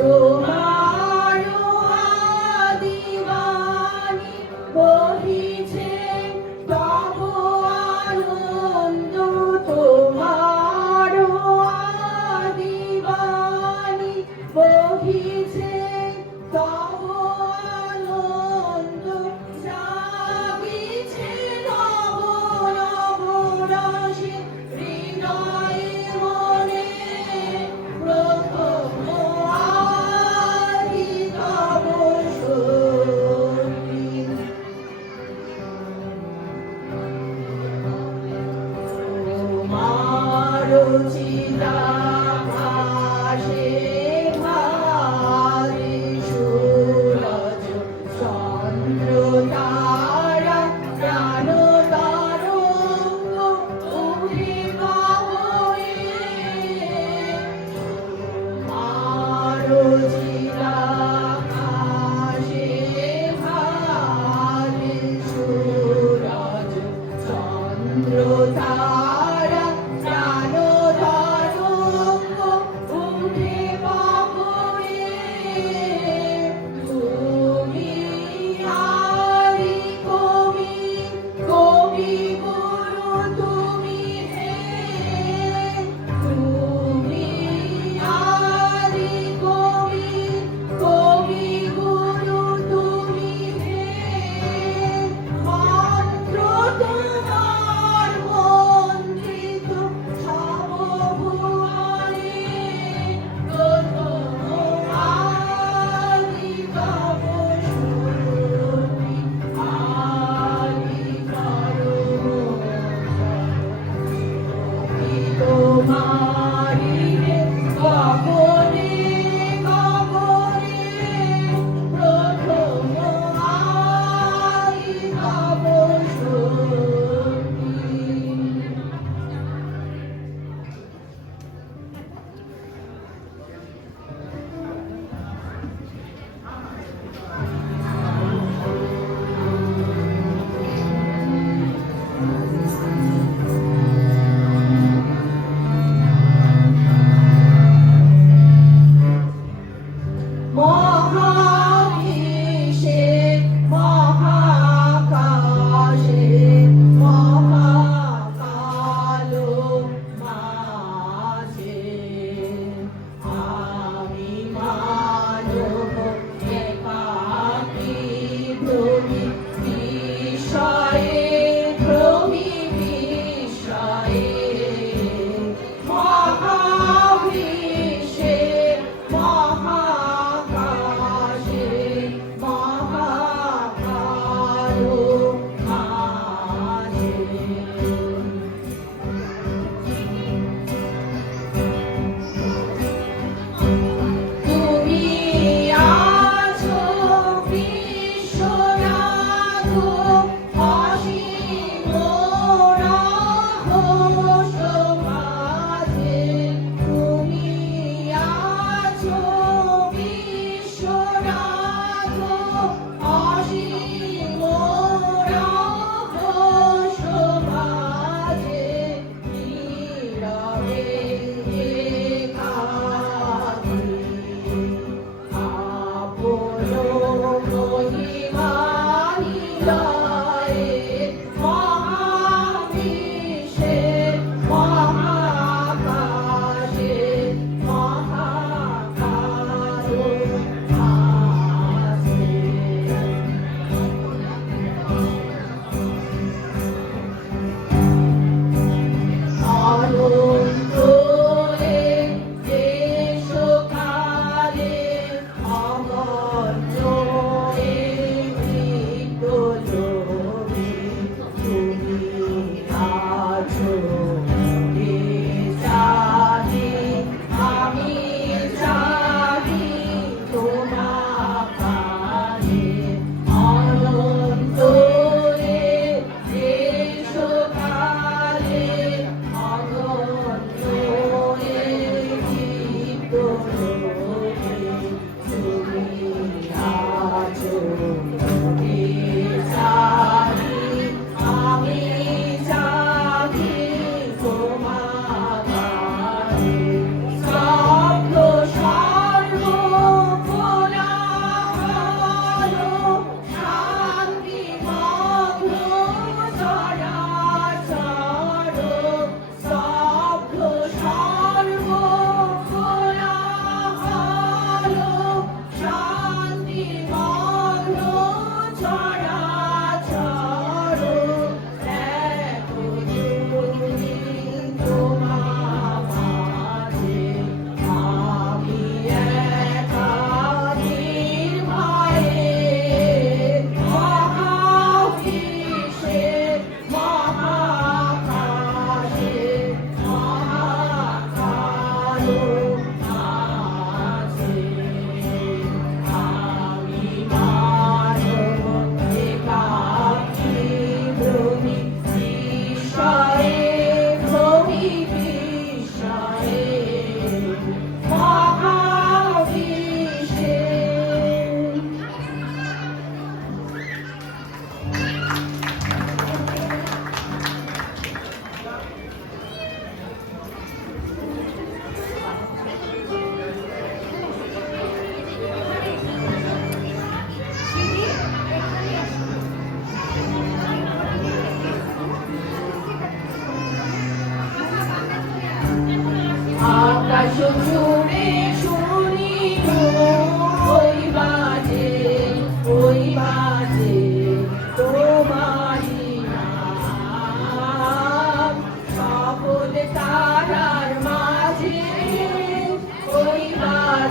তোমারও আদিবাণী বহিছে তব আনন্দ, তোমারও আদিবাণী বহিছে তব আনন্দ, জাগিছে নব নব রসে হৃদয়ে মনে, প্রথম আদি তব সঙ্গীত। তোমার চিদাভাসে ভারি সূরজ চন্দ্র তারা প্রাণ তরঙ্গ উঠে বাহুয়ে, তোমার চিদাভাসে ভারি সূরজ চন্দ্র তারা প্রাণ তরঙ্গ উঠে বাহুয়ে, তুমি আদি কবি, কবি গুরু তুমি হে, তুমি আদি কবি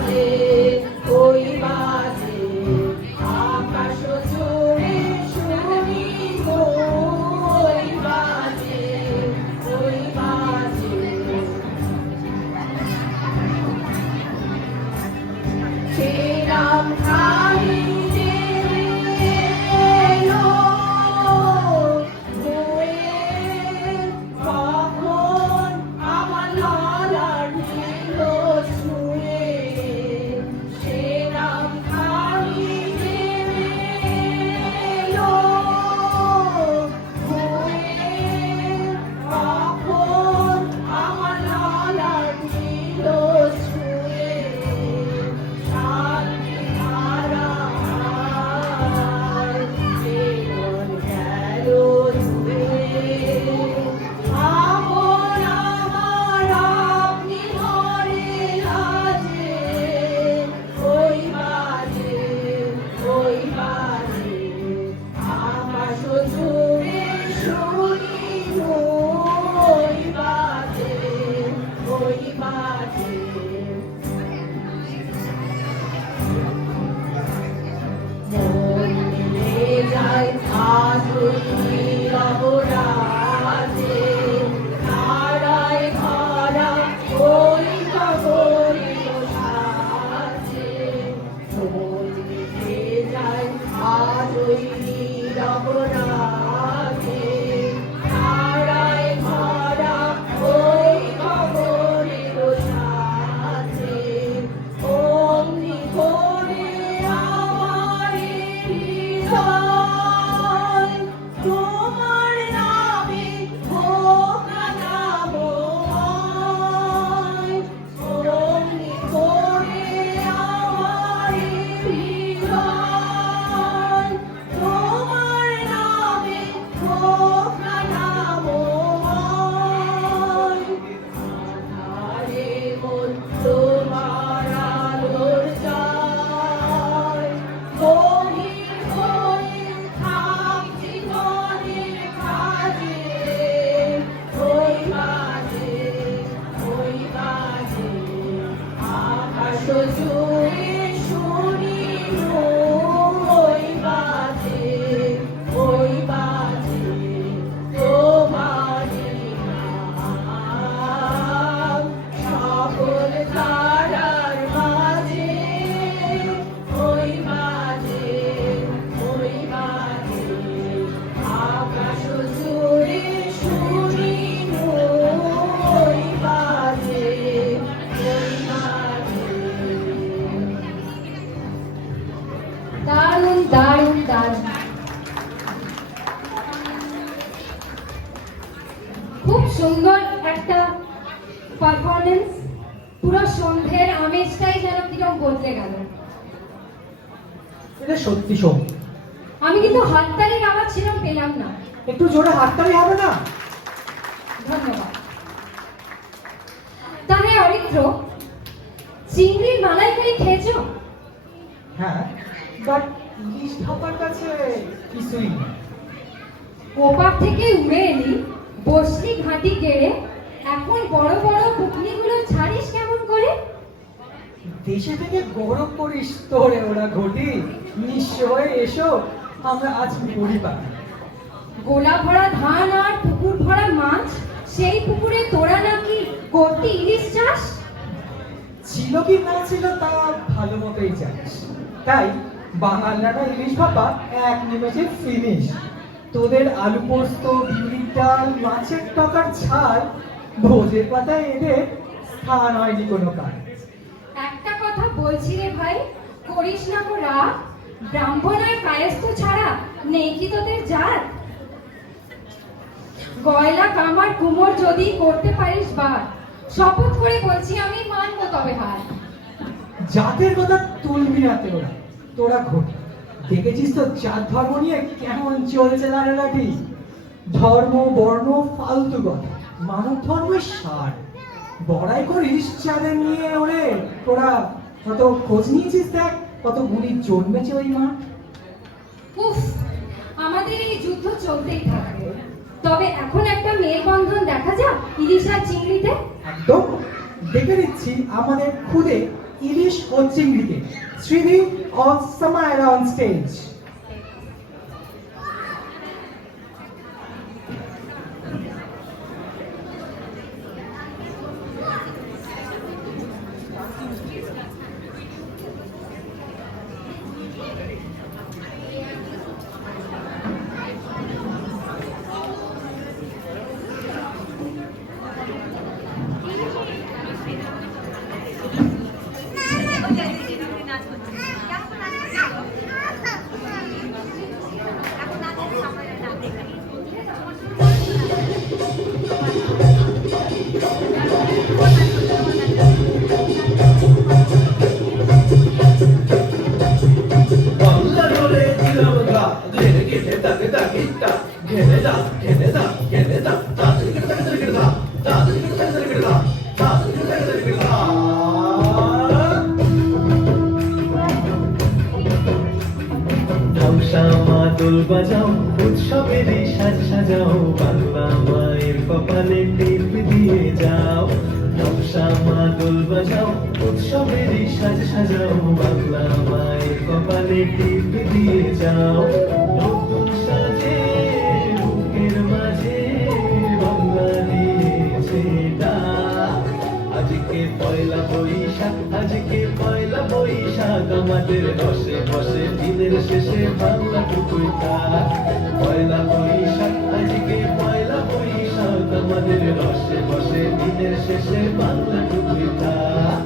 বাজে ওই বাজে আকাশ জুড়ে শুনি ওই বাজে ওই বাজে শ্রীরাম খালি খুব সুন্দর একটা পারফরমেন্স। পুরো সন্ধ্যের আমেজটাই যেন কিরকম বদলে গেল। এটা সত্যি সোম। আমি কিন্তু হাততালির আওয়াজ সেরকম পেলাম না। একটু জোরে হাততালি হবে না? ধন্যবাদ। তাহলে অরিত্র, চিংড়ির মালাইকারি খেয়েছো? হ্যাঁ, বাট ইলিশ ভাপার কাছে কিছুই না। ওপার থেকে উড়ে এলি, বসলি ঘাঁটি গেড়ে, এখন বড় বড় পুকনিগুলো ছাড়িস কেমন করে? দেশে থেকে গরম করিস তোরে ওরা ঘটি। নিঃস্ব হয়ে এসো, আমরা আজ মুড়ি পাই। গোলা ভরা ধান আর পুকুর ভরা মাছ, সেই পুকুরে তোরা নাকি করতি ইলিশ চাষ? ছিল কি না ছিল তা ভালো মতোই জানিস। তাই বাঙালরা ইলিশ ভাপা এক নিমেষে ফিনিশ। তোদের আলু পোস্ত, বিউলির ডাল, মাছের টকার ছাল, ভোজের পাতায় এদের স্থান হয়নি কোনো কাজ। একটা কথা বলছি রে ভাই, করিস না গো রাগ। ব্রাহ্মণ আর কায়স্থ ছাড়া নেই কি তোদের জাত? গয়লা কামার কুমোর যদি করতে পারিস বার, শপথ করে বলছি আমি মানবো তবে হার। জাতের কথা তুলবি না তোরা, তোরা ঘটি। দেখেছিস তো জাত ধর্ম নিয়ে কেমন চলছে লাড়ালাড়ি। ধর্ম বর্ণ ফালতু কথা, মানব ধর্মের সার। বড়াই করিস যাদের নিয়ে ওরে, তোরা কত খোঁজ নিয়েছিস? দেখ কত গুলি জন্মেছে ওই মা। উফ, আমাদের এই যুদ্ধ চলতেই থাকবে। তবে এখন একটা মেলবন্ধন দেখা যাক ইলিশ আর চিংড়িতে। একদম দেখে নিচ্ছি আমাদের খুদে ইলিশ ও চিংড়িকে। শ্রীধি on Samara on stage. মাদল বাজাও উৎসবেরই সাজ সাজাও বাংলা মায়ের কপালে টিপ দিয়ে যাও। নকশা মাদল বাজাও উৎসবেরই সাজ সাজাও বাংলা মায়ের কপালে টিপ দিয়ে যাও। নতুন সাজে বুকের মাঝে বাংলা দিয়েছে ডাক। আজকে পয়লা বৈশাখ, আজকে পয়লা বৈশাখ, আমাদের বসে বসে দিনের শেষে বাংলা টুকুই থাক। পয়লা বৈশাখ, আজকে পয়লা বৈশাখ, আমাদের বসে বসে দিনের শেষে বাংলা টুকুই থাক।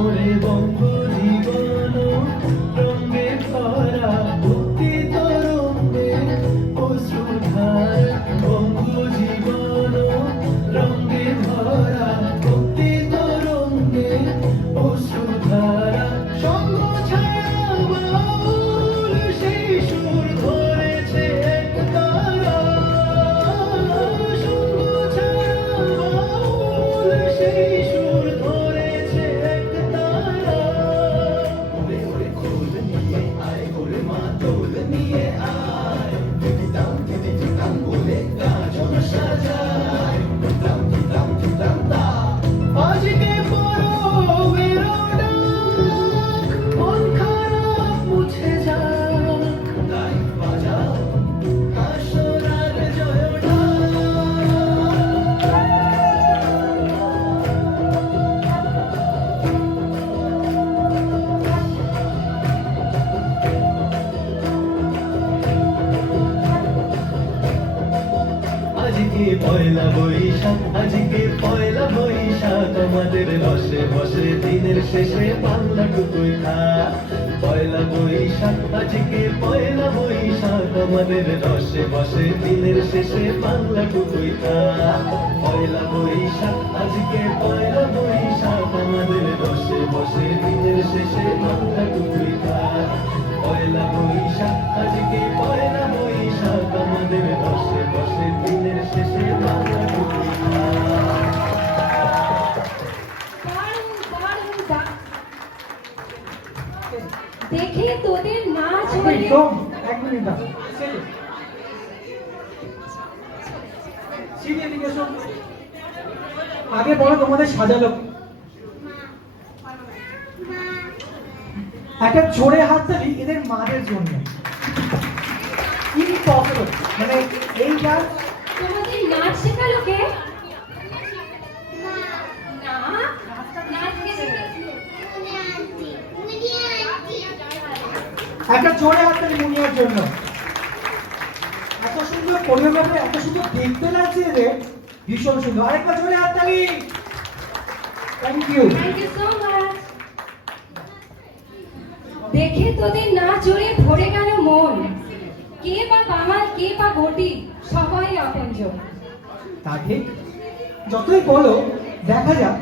ওরে বঙ্গ জীবন রঙে ভরা ভক্তি তরঙ্গে অশ্রুধার। বঙ্গ জীবন রঙে ভরা ভক্তি তরঙ্গে অশ্রুধারা। সঙ্গ ছায়া বাউল সেই সুর ধরেছে এক তারা। সঙ্গ ছায়া বাউল সেই সুর ধরেছে এক তারা। ওরে ওরে খোল নিয়ে আয়, ওরে মা দোল নিয়ে আয়, দিদিদাম দিদিদাম বলে গাজন সাজায়। দিদাম দিদাম দিদাম দা আজকে পরবের ডাক, মন খারাপ মুছে যাক। তাই বাজাও কাশরার জয় ঢাক। আজকে পয়লা বৈশাখ, আজকে পয়লা বৈশাখ, আমাদের বসে বসে দিনের শেষে বাংলা টুকুই থাক। পয়লা বৈশাখ, আজকে পয়লা বৈশাখ, আমাদের বসে বসে দিনের শেষে বাংলা টুকুই থাক। পয়লা বৈশাখ, আজকে পয়লা বৈশাখ, আমাদের বসে বসে দিনের শেষে বাংলা টুকুই থাক। পয়লা বৈশাখ, আজকে পয়লা বৈশাখ, আমাদের বসে বসে দিনের শেষে বাংলা টুকুই থাক। দারুণ, দারুণ, দেখে তোদের নাচ হলে একদম, এক মিনিট দাও। সিঁড়ি এদিকে এসো। আগে বলো তোমাদের সাজালো। একটা জোরে হাততালি এদের মাদের জন্য। ইম্পসিবল, মানে এই গান তোমাদের নাচ শেখালো কে? না, নাচ কে শেখালো? একটা জোরে হাততালি মুনিয়ার জন্য। এত সুন্দর কোরিওগ্রাফি, এত সুন্দর দেখতে লাগছে এদের, ভীষণ সুন্দর। আরেকবার জোরে হাততালি। Thank you. Thank you so much. দেখে তোদের নাচ ওরে ভরে গেল মন। কে বা বাঙাল, কে বা ঘটি, সবাই আপনজন। তা ঠিক, যতই বলো দেখা যাক।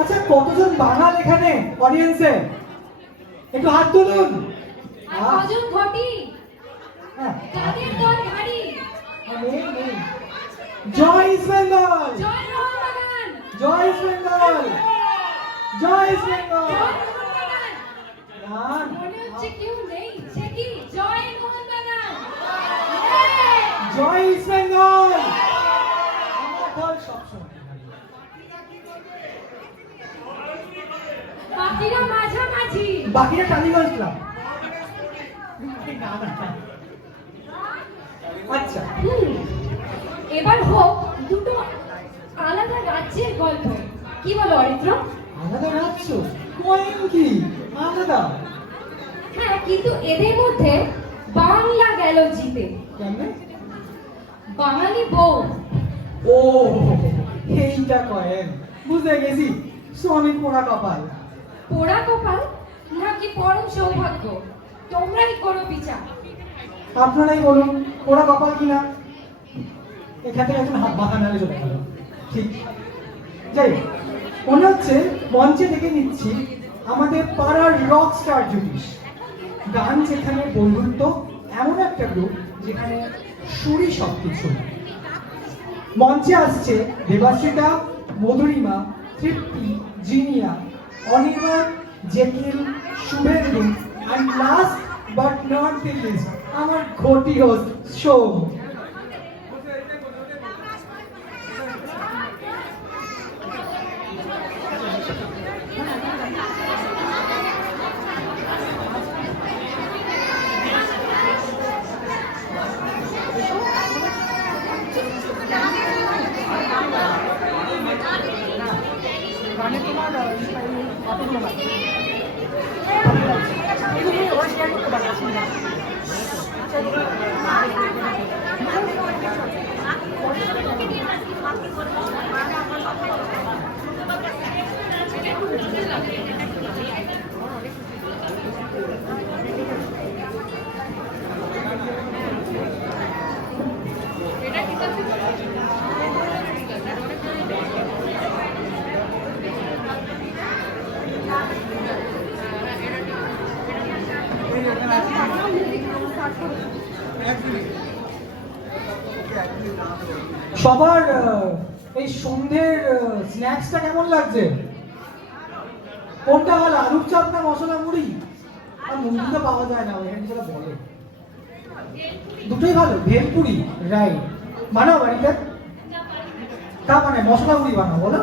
আচ্ছা, কতজন বাঙাল এখানে অডিয়েন্সে? একটু হাত তুলুন। কজন ঘটি হ্যাঁ, কাদের দল ভারী নেই, নেই। জয় ইস্ট বেঙ্গল, জয় মোহনবাগান জয় ইস্ট বেঙ্গল, জয় ইস্ট বেঙ্গল। জয় মোহনবাগান গান। মনে হচ্ছে কেউ নেই সে কি জয় মোহনবাগান জয় ইস্ট বেঙ্গল। আমার দল সবসময় বাকিরা মাঝামাঝি বাকিরা টালিগঞ্জ ক্লাব। না, না, না। আচ্ছা, এবার হোক দুটো আলাদা রাজ্যের গল্প কি বলো অরিত্র আলাদা রাজ্য কয়েন কি আলাদা হ্যাঁ কিন্তু এদের মধ্যে বাংলা গেল জিতে কেমনে? বাঙালি বউ ও, এইটা কয়েন বুঝতে গেছি। স্বামী পোড়া কপাল। পোড়া কপাল নাকি পরম সৌভাগ্য তোমরাই করো বিচার আপনারাই বলুন পোড়া কপাল কিনা। এখান থেকে একজন হাত বাঁকা নালে চলে গেল। ঠিক, যাই হোক, মনে হচ্ছে মঞ্চে দেখে নিচ্ছি আমাদের পাড়ার রক স্টার জ্যোতিষ। গান যেখানে বন্ধুত্ব, এমন একটা গ্রুপ যেখানে সুরই সবকিছু। মঞ্চে আসছে Debashrita, Madhurima, Tripti, Jinia, Anirban, Jekyll, Subhendu, and last but not the least আমার ঘটি হোস্ট সোম। সবার এই সন্ধ্যের স্ন্যাক্সটা কেমন লাগছে? কোনটা ভালো, আলুর চপ না মশলা মুড়ি? আর মুড়ি তো পাওয়া যায় না, এখানে যেটা বলে। দুটোই ভালো, ভেলপুরি, রাইট। বানাও বাড়িতে? তা মানে মশলা মুড়ি বানাও, বলো।